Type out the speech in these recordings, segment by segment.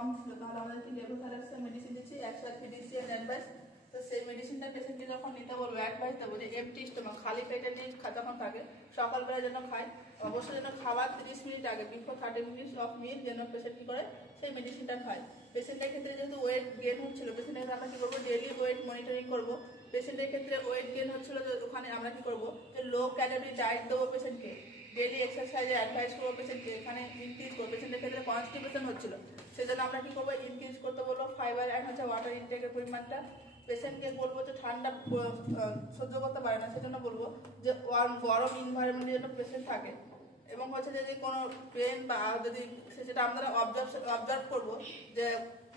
কম ছিল, তাহলে আমাদের কি লেভোথাইরক্সের মেডিসিন দিচ্ছি 100 ফিডিসিয়ান অ্যাডভাইস। তো সেই মেডিসিনটা পেশেন্টকে যখন নিতে বলবো অ্যাডভাইস দেবো যে এমটি স্টমাক, খালি পেটে নিয়ে যখন থাকে সকালবেলা যেন খায়, অবশ্যই যেন খাবার 30 মিনিট আগে বিফোর 30 মিনিটস অফ মিল যেন পেশেন্ট কী করে সেই মেডিসিনটা খায়। পেশেন্টের ক্ষেত্রে যেহেতু ওয়েট গেন হচ্ছিল, পেশেন্টের ক্ষেত্রে আমরা কী করবো ডেলি ওয়েট মনিটরিং করবো। পেশেন্টের ক্ষেত্রে ওয়েট গেন হচ্ছিল, ওখানে আমরা কী করবো যে লো ক্যালোরি ডায়েট দেবো পেশেন্টকে, ডেলি এক্সারসাইজে অ্যাডভাইস করবো পেশেন্টকে, এখানে ইনক্রিজ করবো। পেশেন্টের ক্ষেত্রে কনস্টিপেশন হচ্ছিল, সেজন্য আমরা কী করবো ইনক্রিজ করতে বলবো ফাইবার অ্যান্ড ওয়াটার ইনটেকের পরিমাণটা। পেশেন্টকে বলবো যে ঠান্ডা সহ্য করতে পারে না, সেজন্য বলবো যে গরম ইনভায়রনমেন্টে যেন পেশেন্ট থাকে। এবং হচ্ছে যে কোনো পেন বা যদি সেটা আমরা অবজার্ভ করবো যে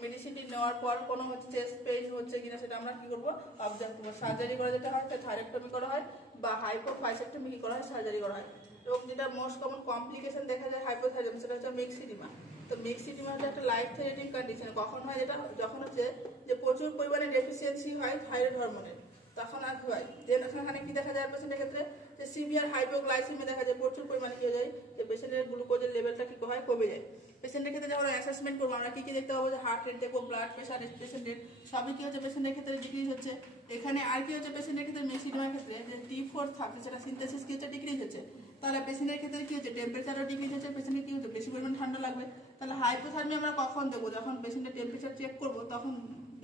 মেডিসিনটি নেওয়ার পর কোনো হচ্ছে চেস্ট পেইন হচ্ছে কিনা, সেটা আমরা কি করবো অবজার্ভ করবো। সার্জারি করা যেটা হয় থাইরেক্টমি করা হয় বা হাইপোফাইসেক্টমি কি করা হয় সার্জারি করা হয়। এবং যেটা মোস্ট কমন কমপ্লিকেশন দেখা যায় হাইপোথাইরয়েডিজম, সেটা হচ্ছে মিক্সিডিমা। তো মিক্সিডিমা হচ্ছে একটা লাইফ থ্রেটেনিং কন্ডিশন। কখন হয় যেটা যখন হচ্ছে যে প্রচুর পরিমাণে ডেফিসিয়েন্সি হয় থাইরয়েড হরমোনের, তখন আর হয় যে এখানে কি দেখা যায় পেশেন্টের ক্ষেত্রে যে সিভিয়ার হাইপোগ্লাইসেমিয়া দেখা যায়, প্রচুর পরিমাণে কি হয়ে যায় যে পেশেন্টের গ্লুকোজের লেভেলটা কি হয় কমে যায়। পেশেন্টের ক্ষেত্রে যখন অ্যাসেসমেন্ট করবো আমরা কি দেখতে পাবো যে হার্ট রেট দেখবো, ব্লাড প্রেশার, পেশেন্টের সবই কি হচ্ছে পেশেন্টের ক্ষেত্রে ডিক্রিজ হচ্ছে। এখানে আর কি হচ্ছে পেশেন্টের ক্ষেত্রে মিক্সিডিমার ক্ষেত্রে যে T4 থাকছে সেটা সিনথেসিস কি হচ্ছে ডিক্রিজ হচ্ছে। তাহলে পেশেন্টের ক্ষেত্রে কি হচ্ছে টেম্পারেচারও ডিক্রিজ হচ্ছে, পেশেন্টের কি হচ্ছে বেশি পরিমাণ ঠান্ডা লাগবে। তাহলে হাইপোথার্মিয়া আমরা কখন দেবো, যখন পেশেন্টের টেম্পারেচার চেক করবো তখন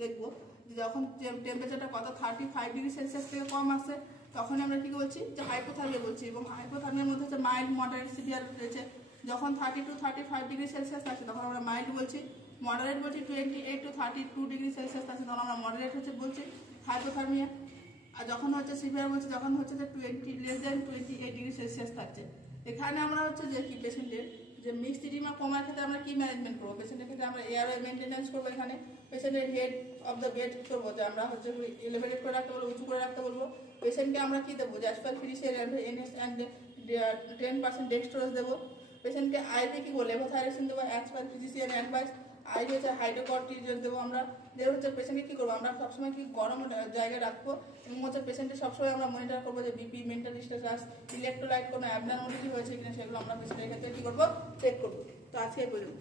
দেখবো যে যখন টেম্পারেচারটা কত 35 ডিগ্রি সেলসিয়াস থেকে কম আসে তখন আমরা কি বলছি যে হাইপোথার্মিয়া বলছি। এবং হাইপোথার্মিয়ার মধ্যে হচ্ছে মাইল্ড, মডারেট, সিভিয়ার রয়েছে। যখন 30 to 35 ডিগ্রি সেলসিয়াস আসে তখন আমরা মাইল্ড বলছি, মডারেট বলছি 28 to 32 ডিগ্রি সেলসিয়াস আসে তখন আমরা মডারেট হচ্ছে বলছি হাইপোথার্মিয়া। আর যখন হচ্ছে সিভিয়ার বলছি যখন হচ্ছে যে 28 ডিগ্রি সেলসিয়াস থাকছে। এখানে আমরা হচ্ছে যে কি পেশেন্টের যে মিক্সিডিমা কমার ক্ষেত্রে আমরা কি ম্যানেজমেন্ট করবো, পেশেন্টের ক্ষেত্রে আমরা এয়ারওয়ে মেনটেন্যান্স করবো। এখানে পেশেন্টের হেড অফ দ্য বেড করবো যে আমরা হচ্ছে এলিভেটেড করে রাখতে বলবো, উঁচু করে রাখতে বলবো। পেশেন্টকে আমরা কি দেবো যে অ্যাসপার ফিনিশিয়ার এনএস অ্যান্ড 10% ডেক্সট্রোজ দেবো। পেশেন্টকে আইভি কি বলে লেভোথাইরক্সিন দেবো অ্যাসপার ফিজিশিয়ান অ্যাডভাইস। আইভি হচ্ছে হাইড্রোকর্টিজন দেবো আমরা। যে হচ্ছে পেশেন্টকে কী করবো আমরা সবসময় কি গরম জায়গায় রাখবো এবং হচ্ছে পেশেন্টের সবসময় আমরা মনিটর করবো যে বিপি, মেন্টাল স্ট্যাটাস, ইলেকট্রোলাইট কোনো অ্যাবনর্মালিটি হয়েছে কিনা সেগুলো আমরা পেশেন্টের ক্ষেত্রে কী করবো চেক করবো। তো আজকে এই পর্যন্ত।